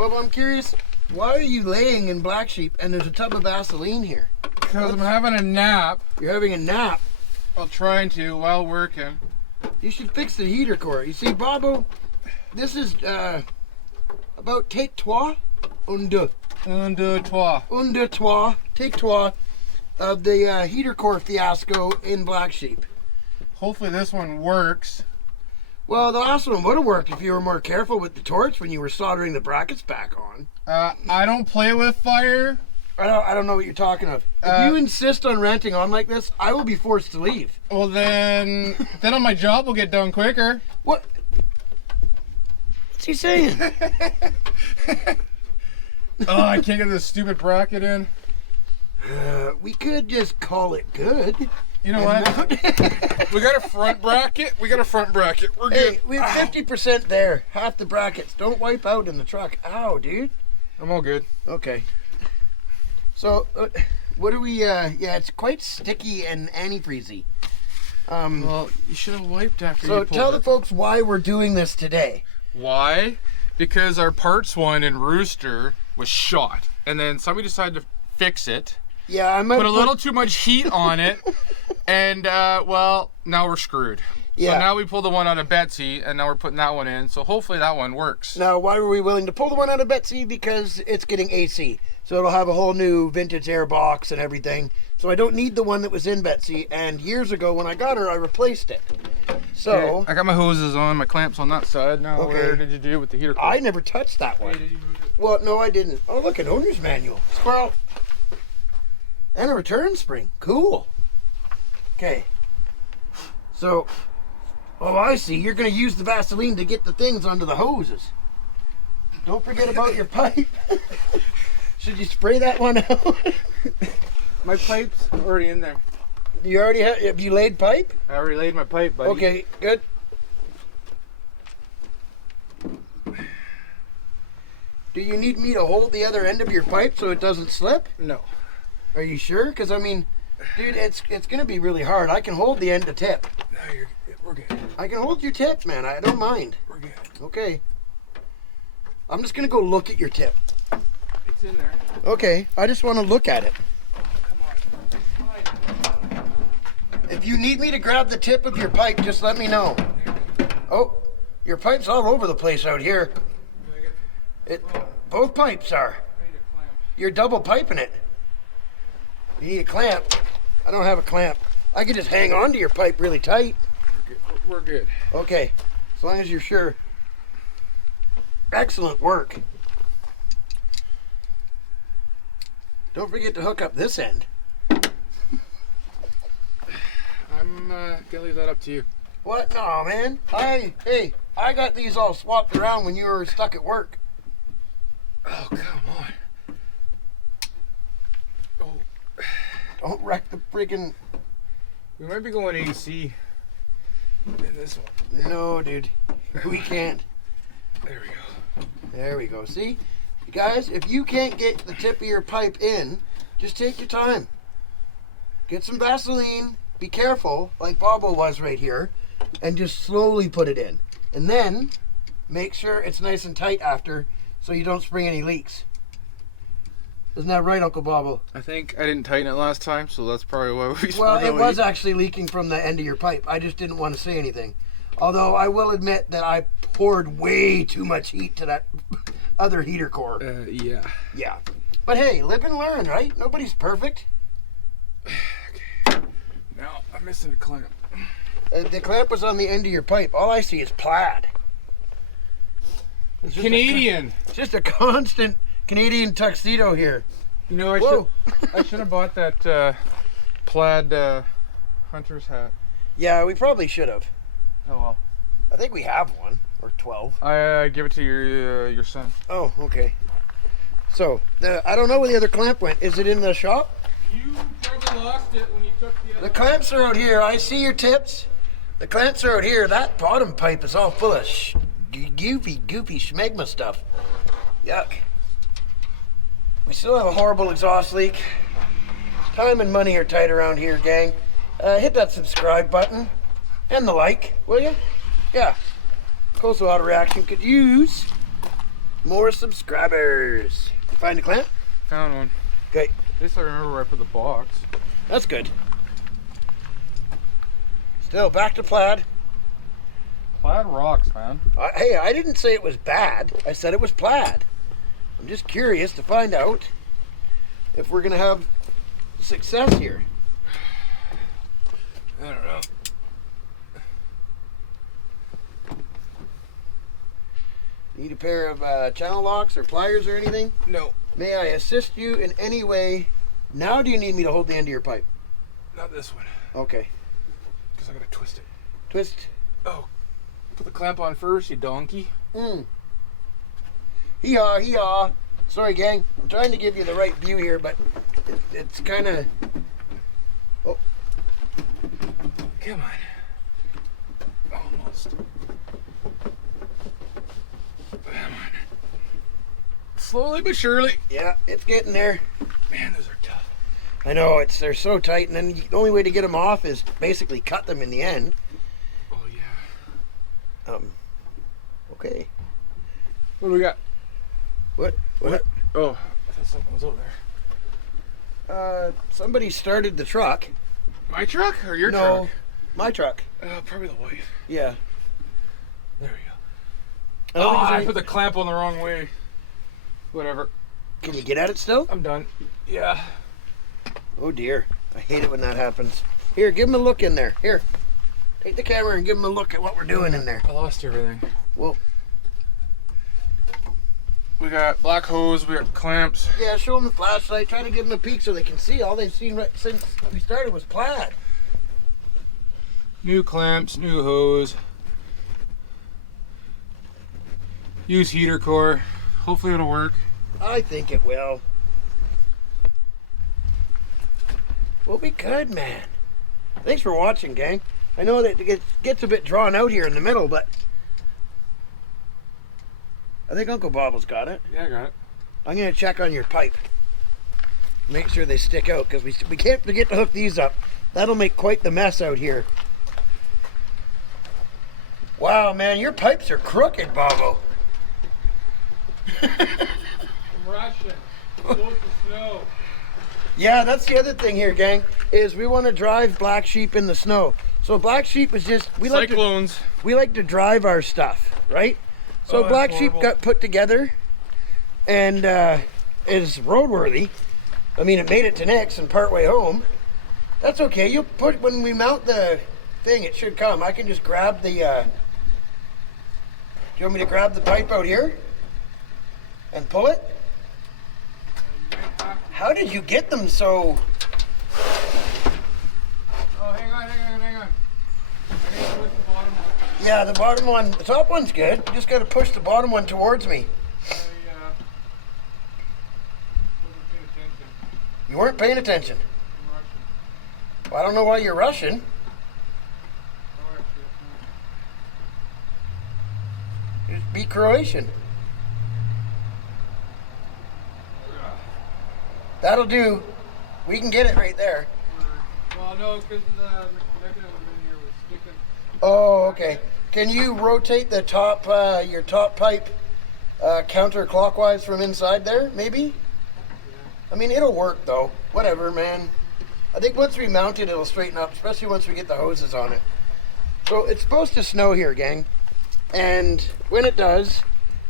Well, I'm curious, why are you laying in Black Sheep and there's a tub of Vaseline here? Because I'm having a nap. You're having a nap? Well, trying to while working. You should fix the heater core. You see, Bobo, this is about take trois, un deux. Un, deux, trois. Un, deux, trois, take trois of the heater core fiasco in Black Sheep. Hopefully this one works. Well, the last one would have worked if you were more careful with the torch when you were soldering the brackets back on. I don't play with fire. I don't know what you're talking of. If you insist on ranting on like this, I will be forced to leave. Well, then on my job will get done quicker. What? What's he saying? Oh, I can't get this stupid bracket in. We could just call it good. You know what? We got a front bracket. We're good. Hey, we have 50% there. Half the brackets. Don't wipe out in the truck. Ow, dude. I'm all good. Okay. So, what do we, yeah, it's quite sticky and antifreezy. Well, you should have wiped after you So pulled tell the it. folks why we're doing this today. Why? Because our parts one in Rooster was shot. And then somebody decided to fix it. Yeah, I might Put a little too much heat on it. And, well, now we're screwed. Yeah. So now we pulled the one out of Betsy, and now we're putting that one in. So hopefully that one works. Now, why were we willing to pull the one out of Betsy? Because it's getting AC. So it'll have a whole new vintage air box and everything. So I don't need the one that was in Betsy. And years ago when I got her, I replaced it. So Okay, I got my hoses on, my clamps on that side. Now, Okay. where did you do with the heater core? I never touched that one. Well, no, I didn't. Oh, look, an owner's manual. Squirrel. And a return spring. Cool. Okay. So, oh, I see. You're going to use the Vaseline to get the things onto the hoses. Don't forget about your pipe. Should you spray that one out? My pipe's already in there. You already have you laid pipe? I already laid my pipe, buddy. Okay, good. Do you need me to hold the other end of your pipe so it doesn't slip? No. Are you sure? Because I mean, dude, it's gonna be really hard. I can hold the end to tip. No, we're good. I can hold your tip, man. I don't mind. We're good. Okay. I'm just gonna go look at your tip. It's in there. Okay. I just want to look at it. Come on. If you need me to grab the tip of your pipe, just let me know. Oh, your pipe's all over the place out here. Both pipes are. I need a clamp. You're double piping it. You need a clamp. I don't have a clamp. I can just hang on to your pipe really tight. We're good. Okay, as long as you're sure. Excellent work. Don't forget to hook up this end. I'm gonna leave that up to you. What? No, man. Hey, I got these all swapped around when you were stuck at work. Oh, come on. Oh, Don't wreck the freaking... we might be going AC in this one. No, dude. We can't. There we go. There we go. See? Guys, if you can't get the tip of your pipe in, just take your time. Get some Vaseline. Be careful, like Bobo was right here, and just slowly put it in. And then, make sure it's nice and tight after, so you don't spring any leaks. Isn't that right, Uncle Bobo? I think I didn't tighten it last time, so that's probably why we Well, spilled it the was leak. actually leaking from the end of your pipe. I just didn't want to say anything. Although I will admit that I poured way too much heat to that other heater core. Yeah. Yeah. But hey, live and learn, right? Nobody's perfect. Okay. Now, I'm missing a clamp. The clamp was on the end of your pipe. All I see is plaid. It's just Canadian. It's just a constant Canadian tuxedo here. You know, Whoa. I should have bought that plaid hunter's hat. Yeah, we probably should have. Oh well. I think we have one, or 12. I give it to your son. Oh, okay. So, I don't know where the other clamp went. Is it in the shop? You probably lost it when you took the other. The clamps are out here. I see your tips. The clamps are out here. That bottom pipe is all full of goofy schmegma stuff. Yuck. We still have a horrible exhaust leak. Time and money are tight around here, gang. Hit that subscribe button and the like, will you? Yeah. Coastal Auto Reaction could use More subscribers. You find a clamp? Found one. Okay, At least I remember where I put the box. that's good. Still, back to plaid. Plaid rocks, man. Hey, I didn't say it was bad. I said it was plaid. I'm just curious to find out if we're going to have success here. I don't know. Need a pair of channel locks or pliers or anything? No, May I assist you in any way? Now do you need me to hold the end of your pipe? not this one. Okay. Because I gotta twist it. Twist. Oh, put the clamp on first, you donkey. Hee-haw, hee-haw. Sorry, gang. I'm trying to give you the right view here, but it's kind of... Oh. Come on. Almost. Come on. Slowly but surely. Yeah, it's getting there. Man, those are tough. I know, they're so tight, and then the only way to get them off is basically cut them in the end. Oh, yeah. Okay. What do we got? What? Oh, I thought something was over there. Somebody started the truck. My truck or your No, truck? my truck. Probably the wife. Yeah. There we go. I don't think there's I any- put the clamp on the wrong way. Whatever. Can you get at it still? I'm done. Yeah. Oh dear. I hate it when that happens. Here, give him a look in there. Here. Take the camera and give him a look at what we're doing in there. I lost everything. Well, We got black hose, we got clamps. yeah, show them the flashlight. Try to give them a peek so they can see. All they've seen right since we started was plaid. New clamps, new hose. Use heater core. Hopefully it'll work. I think it will. We'll be good, man. Thanks for watching, gang. I know that it gets a bit drawn out here in the middle, but I think Uncle Bobble's got it. Yeah, I got it. I'm going to check on your pipe. Make sure they stick out, because we can't forget to hook these up. That'll make quite the mess out here. Wow, man, your pipes are crooked, Bobo. Russian. Close to snow. Yeah, that's the other thing here, gang, is we want to drive Black Sheep in the snow. So Black Sheep is just, we like to drive our stuff, right? So Oh, Black that's Sheep horrible. got put together and is roadworthy. I mean, it made it to Nick's and partway home. That's okay. You put, when we mount the thing, it should come. I can just grab the, do you want me to grab the pipe out here and pull it? How did you get them so? Oh, hang on. I gotta push the bottom one. Yeah, the bottom one, the top one's good. You just got to push the bottom one towards me. Wasn't paying attention. You weren't paying attention. I'm rushing. Well, I don't know why you're rushing. Oh, actually, Just be Croatian. That'll do. We can get it right there. well, no, because the mechanism in here was sticking. Oh, okay. Can you rotate the top, your top pipe counterclockwise from inside there, maybe? I mean, it'll work though. Whatever, man. I think once we mount it, it'll straighten up, especially once we get the hoses on it. So it's supposed to snow here, gang. And when it does,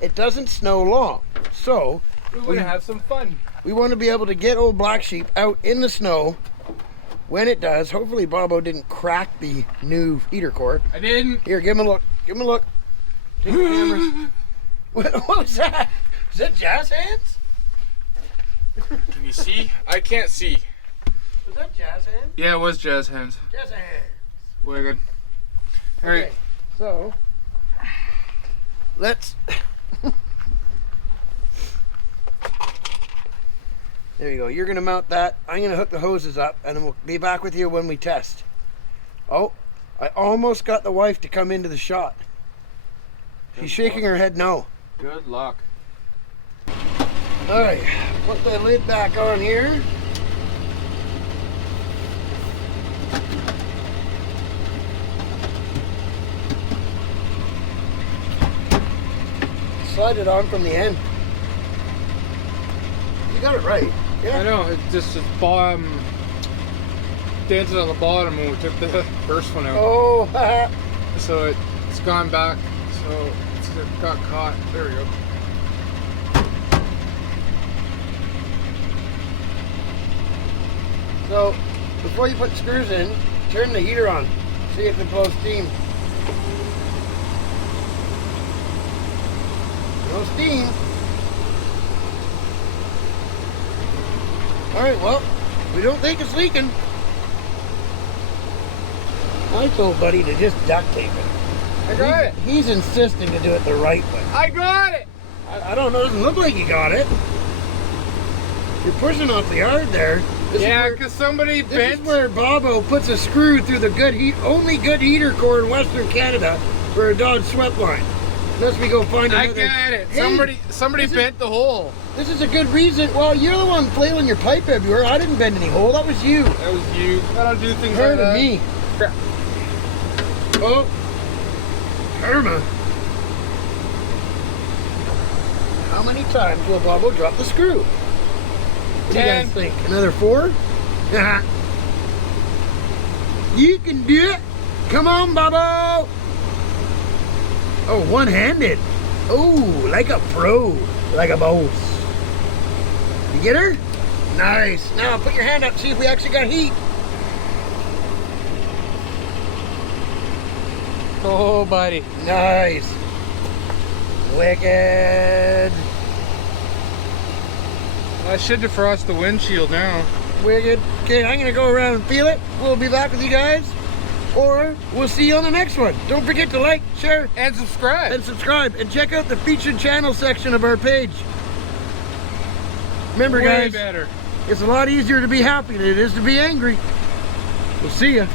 it doesn't snow long. So We want to have some fun. we want to be able to get old Black Sheep out in the snow when it does. Hopefully Bobo didn't crack the new heater core. I didn't. Here, give him a look. Give him a look. Take the camera. What was that? Is that jazz hands? Can you see? I can't see. Was that jazz hands? Yeah, it was jazz hands. Jazz hands. Way good. All right. Okay, so let's. There you go. You're gonna mount that. I'm gonna hook the hoses up, and then we'll be back with you when we test. Oh, I almost got the wife to come into the shot. She's shaking her head no. Good luck. All right, put the lid back on here. slide it on from the end. You got it right. Yeah. I know, it's bottom, dented on the bottom when we took the first one out. Oh, haha. So it's gone back, so it got caught. There we go. So, before you put screws in, turn the heater on. See if it blows steam. No steam. Alright, well, we don't think it's leaking. I told Buddy to just duct tape it. I got it. He's insisting to do it the right way. I got it. I don't know, it doesn't look like you got it. You're pushing off the yard there. Yeah, because somebody This bent. is where Bobo puts a screw through the only good heater core in Western Canada for a Dodge swept line. Unless we go find I another. got it. Hey, Somebody bent the hole. This is a good reason. Well, you're the one flailing your pipe everywhere. I didn't bend any hole. That was you. That was you. I don't do things Heard like of that. me. Crap. Oh, Irma. How many times will Bobo drop the screw? What do you 10. guys think? Another 4? You can do it. Come on, Bobo. Oh, one-handed. Oh, like a pro. Like a boss. You get her? Nice. Now put your hand up, see if we actually got heat. Oh, buddy. Nice. Wicked. I should defrost the windshield now. Wicked. Okay, I'm gonna go around and feel it. We'll be back with you guys. Or we'll see you on the next one. Don't forget to like, share, And subscribe. and subscribe. And check out the featured channel section of our page. Remember, Way guys, better. it's a lot easier to be happy than it is to be angry. We'll see ya.